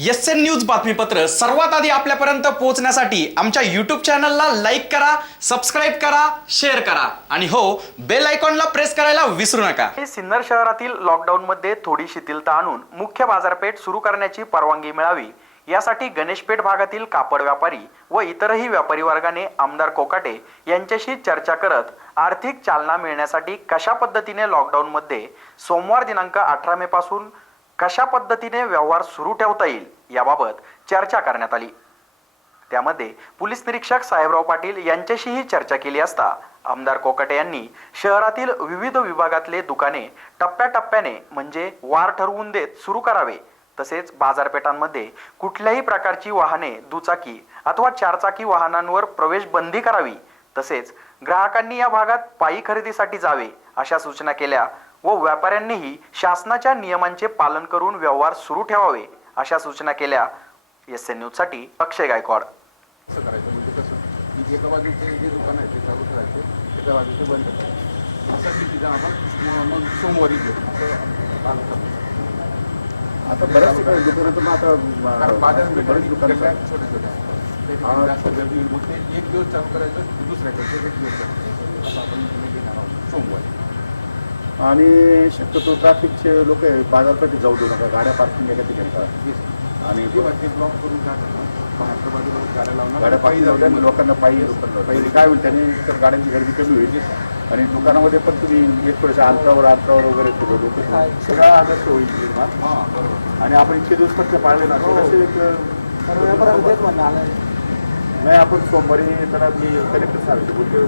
S N news बातमीपत्र सर्वात आधी आपल्यापर्यंत पोहोचण्यासाठी आमच्या यूट्यूब चॅनलला लाईक करा सबस्क्राईब करा शेअर करा. आणि हो बेल आयकॉनला प्रेस करायला विसरू नका. हे सिन्नर शहरातील लॉकडाऊनमध्ये थोडी शिथिलता आणून मुख्य बाजारपेठ सुरू करण्याची परवानगी मिळावी. यासाठी गणेशपेठ भागातील कापड व्यापारी व इतरही व्यापारी वर्गाने आमदार कोकाटे यांच्याशी चर्चा करत आर्थिक चालना मिळण्यासाठी कशा पद्धतीने लॉकडाऊनमध्ये सोमवार दिनांक अठरा मे पासून कशा पद्धतीने व्यवहार सुरू ठेवता येईल याबाबत चर्चा करण्यात आली. त्यामध्ये पोलीस निरीक्षक साहेबराव पाटील यांच्याशीही चर्चा केली असता आमदार कोकटे यांनी शहरातील विविध विभागातले दुकाने टप्प्याटप्प्याने म्हणजे वार ठरवून देत सुरू करावे. तसेच बाजारपेठांमध्ये कुठल्याही प्रकारची वाहने दुचाकी अथवा चारचाकी वाहनांवर प्रवेश बंदी करावी. तसेच ग्राहकांनी या भागात पायी खरेदीसाठी जावे अशा सूचना केल्या. व व्यापाऱ्यांनीही शासनाच्या नियमांचे पालन करून व्यवहार सुरू ठेवावे अशा सूचना केल्या. एस एन न्यूजसाठी अक्षय गायकवाड. म्हणजे. आता बऱ्याच ठिकाणी दुकानं तर मग आता बरेच दुकानं जास्त गर्दी. मग ते एक दिवस चालू करायचं दुसऱ्याकडे एक दिवस चालू करायचं. असं आपण meeting घेणार आहोत सोमवारी. आणि शक्यतो ट्रॅफिकचे लोक बाजारपेठेत जाऊ देऊ नका गाड्या पार्किंग एका ठिकाणी करा आणि ब्लॉक करून गाड्या लावणार गाड्या पायी जाऊ द्या लोकांना पायी पहिले काय होईल त्याने तर गाड्यांची गर्दी कमी होईल. आणि दुकानामध्ये पण तुम्ही एक थोड्याशा अंतरावर अंतरावर वगैरे लोक सगळा आदर्श होईल निर्माण. हां आणि आपण इतके दिवस पक्ष पाळले ना थोडेसे एक नाही आपण सोमवारी तर मी कलेक्टर साहेब बोलतो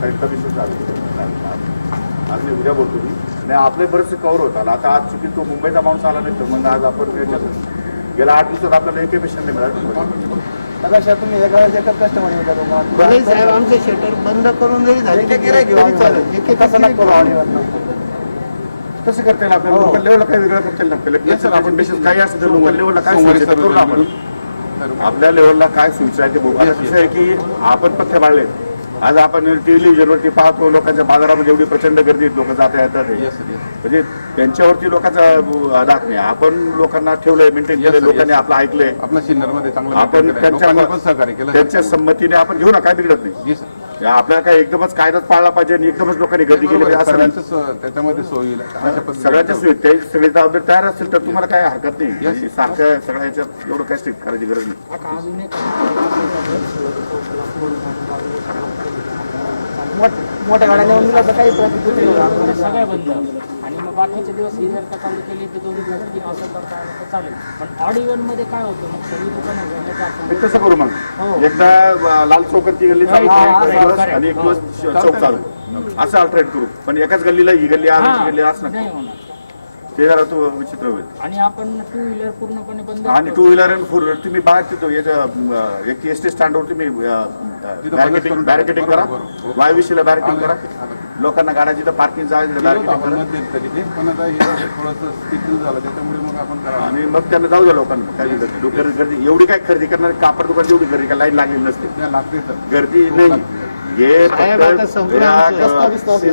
कलेक्टर कमिशनर साहेब. आज मी उद्या बोलतो मी. नाही आपले बरेचसे कवर होत आला आता आज चुकी तो मुंबईचा माणूस आला नाही तर मग आज आपण गेल्या आठ दिवसात आपल्याला एकही पेशंट नाही मिळालं. भले साहेब आमचे शटर बंद करून जरी झाले तरी तरी चालेल? एक एक असं नको कसं करता येईल आपल्याला. लोकल लेवलला काही वेगळं करता येईल आपल्याला. Yes, sir, आपण पेशंट काही असेल तर लोकल लेवलला काय करू आपण? आपल्या लेवलला काय सुविधा आहे ते की आपण पथ्य पाळले आज आपण टेलिव्हिजनवरती पाहतो लोकांच्या बाजारामध्ये एवढी प्रचंड गर्दी लोक जाता येतात म्हणजे त्यांच्यावरती लोकांचा दाख नाही. आपण लोकांना ठेवलंय मेंटेन yes, लोकांनी. आपलं ऐकलंय. आपल्या सिन्नरमध्ये चांगलं आपण सहकार्य त्यांच्या केलं. त्यांच्या संमतीने आपण घेऊ ना काय बिघडत नाही. आपल्याला काय एकदमच कायदाच पाळला पाहिजे आणि एकदमच लोकांनी गर्दी केली पाहिजे असं नाही. त्याच्यामध्ये सोय सगळ्यांच्या सोयी ते सगळे जबाबदार तयार असतील तर तुम्हाला काय हरकत नाही. सारखं सगळ्याच्या एवढं काय स्ट्रिक्ट करायची गरज नाही मोठ्या गाड्या नेऊन दिला तर काही सगळ्या बंद आणि मग बाकीचे दिवस ही जर का चालू केली तर दोन्ही दिवस तीन असं करता आलं तर चालेल. पण ऑड इव्हनमध्ये काय होतं मग सगळी दुकानं घ्यायचं आपण मी तसं करू मग. एकदा अं, लाल चौकात ती गल्ली चालू हा, करू, एक हा, दिवस हा, आणि एक दिवस चौक चालू असं अल्टरनेट करू. पण एकाच गल्लीला ही गल्ली आज ही. गल्ली असं नाही होणार. ते जरा तो विचित्र होईल. आणि आपण टू व्हीलर पूर्णपणे बंद आणि टू व्हीलर आणि फोर व्हीलर तुम्ही बाहेर तिथं याच्या एक एस टी स्टँडवर तुम्ही बॅरिकेटिंग बॅरिकेटिंग करा. वायविशीला बॅरिकेटिंग करा. लोकांना गाड्या जिथं पार्किंग जायचं बॅरिकेटिंग करा. मध्येच तरी ते पण आता हे थोडंसं स्थिती झालं त्याच्यामुळे मग आपण करा. आणि मग त्यांना जाऊ द्या लोकांना. काय गर्दी एवढी काय खरेदी करणार? कापड दुकान एवढी गर्दी काय लाईन लागली नसते. गर्दी नाही. हे.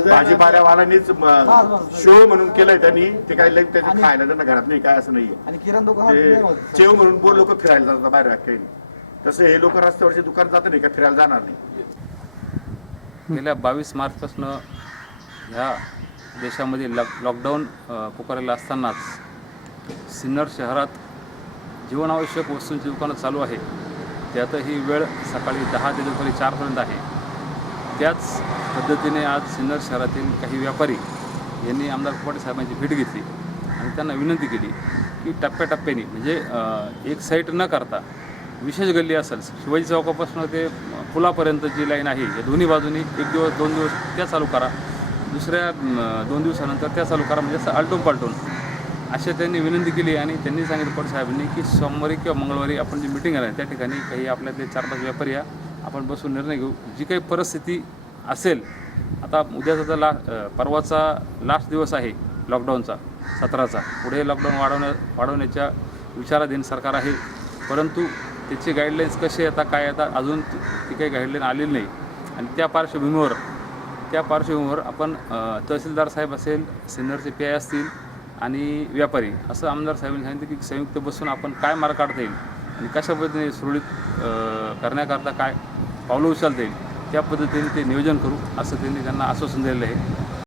भाजीपाल्यावाल्यांनीच शो म्हणून केलंय त्यांनी. ते काय लई त्याचे खायला त्यांना घरात नाही काय असं नाहीये. चेव म्हणून बोल लोक फिरायला जातात बाहेर काही नाही तसं हे लोक रस्त्यावरचे दुकान जात नाही का फिरायला जाणार नाही. गेल्या बावीस मार्चपासून ह्या देशामध्ये लॉक लॉकडाऊन पुकारलेलं असतानाच सिन्नर शहरात जीवनावश्यक वस्तूंची दुकानं चालू आहे त्यातही वेळ सकाळी दहा ते दुपारी चारपर्यंत आहे. त्याच पद्धतीने आज सिन्नर शहरातील काही व्यापारी यांनी आमदार कोपाटे साहेबांची भेट घेतली आणि त्यांना विनंती केली की टप्प्याटप्प्याने म्हणजे एक साईट न करता विशेष गल्ली असेल शिवाजी चौकापासून ते पुलापर्यंत जी लाईन आहे या दोन्ही बाजूनी एक दिवस दोन दिवस त्या चालू करा. दुसऱ्या दोन दिवसानंतर त्या चालू करा म्हणजे असं आलटून पालटून. अशा त्यांनी विनंती केली आणि त्यांनी सांगितलं पट साहेबांनी की सोमवारी किंवा मंगळवारी आपण जी मिटिंग आहे त्या ठिकाणी काही आपल्यातले चार पाच व्यापारी या आपण बसून निर्णय घेऊ. जी काही परिस्थिती असेल आता उद्याचा तर ला परवाचा लास्ट दिवस आहे लॉकडाऊनचा सतराचा. पुढे लॉकडाऊन वाढवण्या वाढवण्याच्या विचाराधीन सरकार आहे. परंतु त्याची गाईडलाईन्स कसे येतात काय येतात अजून ती काही गाईडलाईन आलेली नाही. आणि त्या पार्श्वभूमीवर त्या पार्श्वभूमीवर आपण तहसीलदार साहेब असेल सिन्नरचे पी आय असतील आणि व्यापारी असं आमदार साहेबांनी सांगितलं की संयुक्त बसून आपण काय मार्ग काढता येईल? आणि कशा पद्धतीने सुरळीत करण्याकरता काय पावलं उचलता येईल त्या पद्धतीने ते नियोजन करू असं त्यांनी त्यांना आश्वासन दिलेलं आहे.